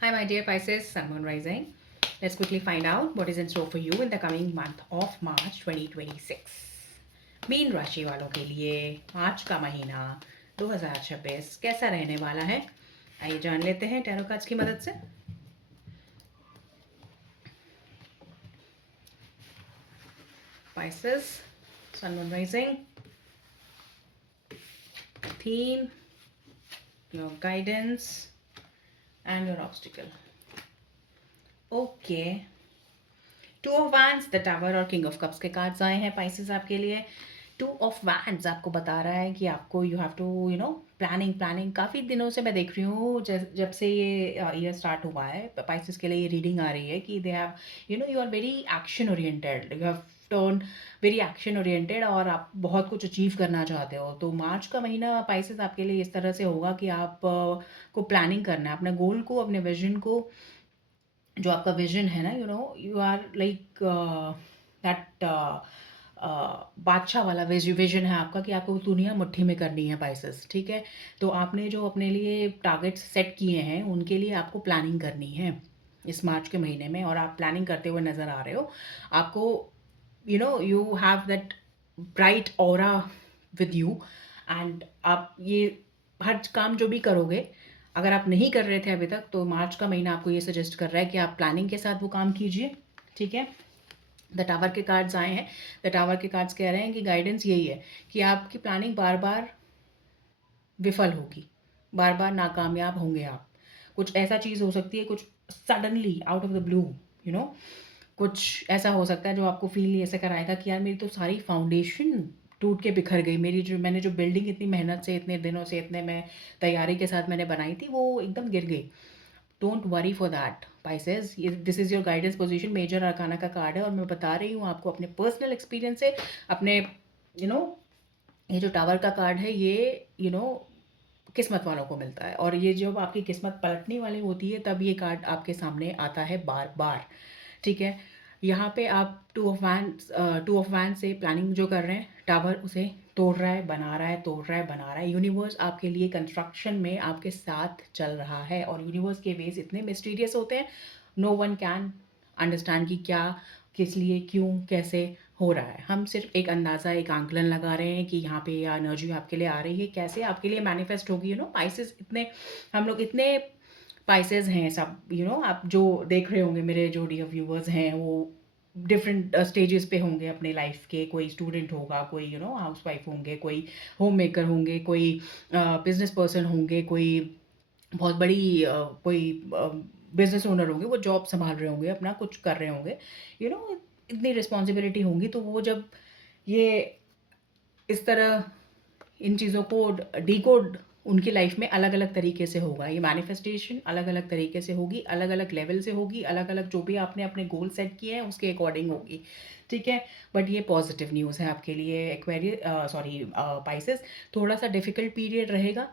Hi, my dear Pisces, Sun, Moon, Rising. Let's quickly find out what is in store for you in the coming month of March 2026. Mean राशि वालों के लिए मार्च का महीना 2026 कैसा रहने वाला है, आइए जान लेते हैं टैरो कार्ड्स की मदद से। Pisces, Sun, Moon, Rising. Theme, your guidance and your obstacle. Okay, two of wands, the tower और किंग ऑफ कप्स के कार्ड्स आए हैं पाइसेस आपके लिए। टू ऑफ वैंड्स आपको बता रहा है कि आपको यू हैव टू प्लानिंग काफ़ी दिनों से मैं देख रही हूँ, जब से ये ईयर स्टार्ट हुआ है पाइसेस के लिए ये रीडिंग आ रही है कि they have you are very action oriented, you have turn very action oriented और आप बहुत कुछ अचीव करना चाहते हो। तो मार्च का महीना पाइसेस आपके लिए इस तरह से होगा कि आप को प्लानिंग करना है अपने गोल को, अपने विजन को। जो आपका विजन है ना, यू आर लाइक दैट बादशाह वाला विजन है आपका कि आपको दुनिया मुट्ठी में करनी है पाइसेस, ठीक है। तो आपने जो अपने लिए टारगेट्स सेट किए हैं उनके लिए आपको प्लानिंग करनी है इस मार्च के महीने में, और आप प्लानिंग करते हुए नज़र आ रहे हो। आपको you have that bright aura with you, and आप ये हर काम जो भी करोगे, अगर आप नहीं कर रहे थे अभी तक, तो मार्च का महीना आपको ये सजेस्ट कर रहा है कि आप प्लानिंग के साथ वो काम कीजिए, ठीक है। द टावर के कार्ड्स आए हैं। द टावर के कार्ड्स कह रहे हैं कि गाइडेंस यही है कि आपकी प्लानिंग बार बार विफल होगी, बार बार नाकामयाब होंगे आप। कुछ ऐसा चीज़ हो सकती है, कुछ suddenly out of the blue, you know कुछ ऐसा हो सकता है जो आपको फील ऐसे कराएगा कि यार मेरी तो सारी फाउंडेशन टूट के बिखर गई, मेरी जो मैंने जो बिल्डिंग इतनी मेहनत से, इतने दिनों से, इतने मैं तैयारी के साथ मैंने बनाई थी, वो एकदम गिर गई। Don't worry for that Pisces, ये this is your guidance position, major arcana का कार्ड है, और मैं बता रही हूँ आपको अपने पर्सनल एक्सपीरियंस से, अपने यू नो ये जो टावर का कार्ड है ये किस्मत वालों को मिलता है, और ये जब आपकी किस्मत पलटने वाली होती है तब ये कार्ड आपके सामने आता है बार बार, ठीक है। यहाँ पे आप टू ऑफ वैन से प्लानिंग जो कर रहे हैं, टावर उसे तोड़ रहा है, बना रहा है, तोड़ रहा है, बना रहा है। यूनिवर्स आपके लिए कंस्ट्रक्शन में आपके साथ चल रहा है, और यूनिवर्स के वेज इतने मिस्टीरियस होते हैं, नो वन कैन अंडरस्टैंड कि क्या, किस लिए, क्यों, कैसे हो रहा है। हम सिर्फ एक अंदाज़ा, एक आंकलन लगा रहे हैं कि यहाँ पे ये एनर्जी आपके लिए आ रही है, कैसे आपके लिए मैनिफेस्ट होगी। पाइसेस इतने, हम लोग इतने पाइसेस हैं सब, आप जो देख रहे होंगे, मेरे जो डियर व्यूवर्स हैं वो डिफरेंट स्टेजेस पे होंगे अपने लाइफ के। कोई स्टूडेंट होगा, कोई हाउस वाइफ होंगे, कोई होम मेकर होंगे, कोई बिजनेस पर्सन होंगे, कोई बहुत बड़ी कोई बिजनेस ओनर होंगे, वो जॉब संभाल रहे होंगे, अपना कुछ कर रहे होंगे, इतनी रिस्पॉन्सिबिलिटी होंगी। तो वो जब ये इस तरह इन चीज़ों को डिकोड उनकी लाइफ में अलग अलग तरीके से होगा, ये मैनिफेस्टेशन अलग अलग तरीके से होगी, अलग अलग लेवल से होगी, अलग अलग जो भी आपने अपने गोल सेट किए हैं उसके अकॉर्डिंग होगी, ठीक है। बट ये पॉजिटिव न्यूज़ है आपके लिए एक्वेरियस, सॉरी पाइसेस। थोड़ा सा डिफिकल्ट पीरियड रहेगा,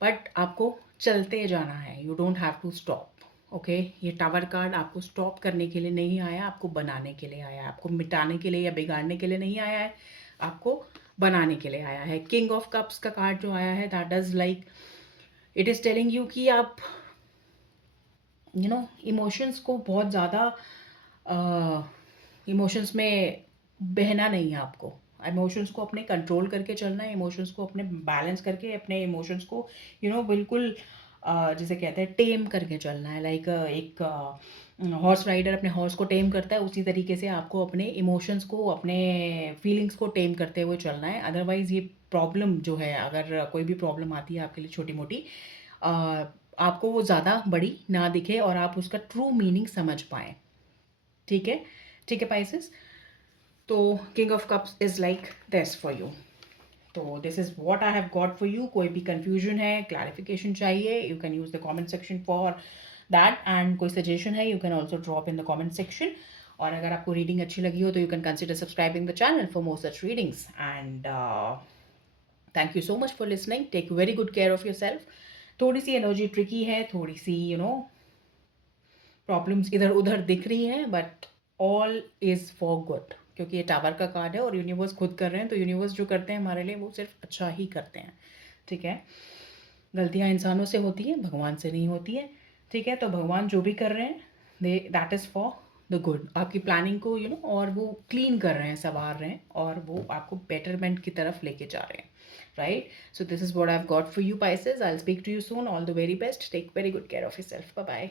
बट आपको चलते जाना है, you don't have to stop, okay. ये टावर कार्ड आपको स्टॉप करने के लिए नहीं आया, आपको बनाने के लिए आया है, आपको मिटाने के लिए या बिगाड़ने के लिए नहीं आया है, आपको बनाने के लिए आया है। किंग ऑफ कप्स का कार्ड जो आया है, that is like it is telling you कि आप इमोशंस को बहुत ज़्यादा इमोशंस में बहना नहीं है आपको। इमोशंस को अपने कंट्रोल करके चलना है, इमोशंस को अपने बैलेंस करके, अपने इमोशंस को बिल्कुल जिसे कहते हैं टेम करके चलना है। लाइक एक हॉर्स राइडर अपने हॉर्स को टेम करता है, उसी तरीके से आपको अपने इमोशंस को, अपने फीलिंग्स को टेम करते हुए चलना है। अदरवाइज़ ये प्रॉब्लम जो है, अगर कोई भी प्रॉब्लम आती है आपके लिए छोटी मोटी, आपको वो ज़्यादा बड़ी ना दिखे और आप उसका ट्रू मीनिंग समझ पाएँ, ठीक है। ठीक है पाइसेस, तो king of cups is like this for you. तो this is what I have got for you. कोई भी कंफ्यूजन है, क्लैरिफिकेशन चाहिए, you can use the comment section for that, and कोई सजेशन है, you can also drop in the comment section. और अगर आपको रीडिंग अच्छी लगी हो तो you can consider subscribing the channel for more such readings, and thank you so much for listening. Take very good care of yourself. थोड़ी सी energy tricky है, थोड़ी सी प्रॉब्लम्स इधर उधर दिख रही हैं, but all is for good, क्योंकि ये टावर का कार्ड है और यूनिवर्स खुद कर रहे हैं, तो यूनिवर्स जो करते हैं हमारे लिए वो सिर्फ अच्छा ही करते हैं, ठीक है। गलतियाँ इंसानों से होती हैं, भगवान से नहीं होती हैं, ठीक है? तो भगवान जो भी कर रहे हैं that is for the good. आपकी प्लानिंग को और वो क्लीन कर रहे हैं, सँवार रहे हैं और वो आपको बेटरमेंट की तरफ लेके जा रहे हैं, right? So this is what I have got for you Pisces। I will speak to you soon. All the very best. Take very good care of yourself. Bye bye.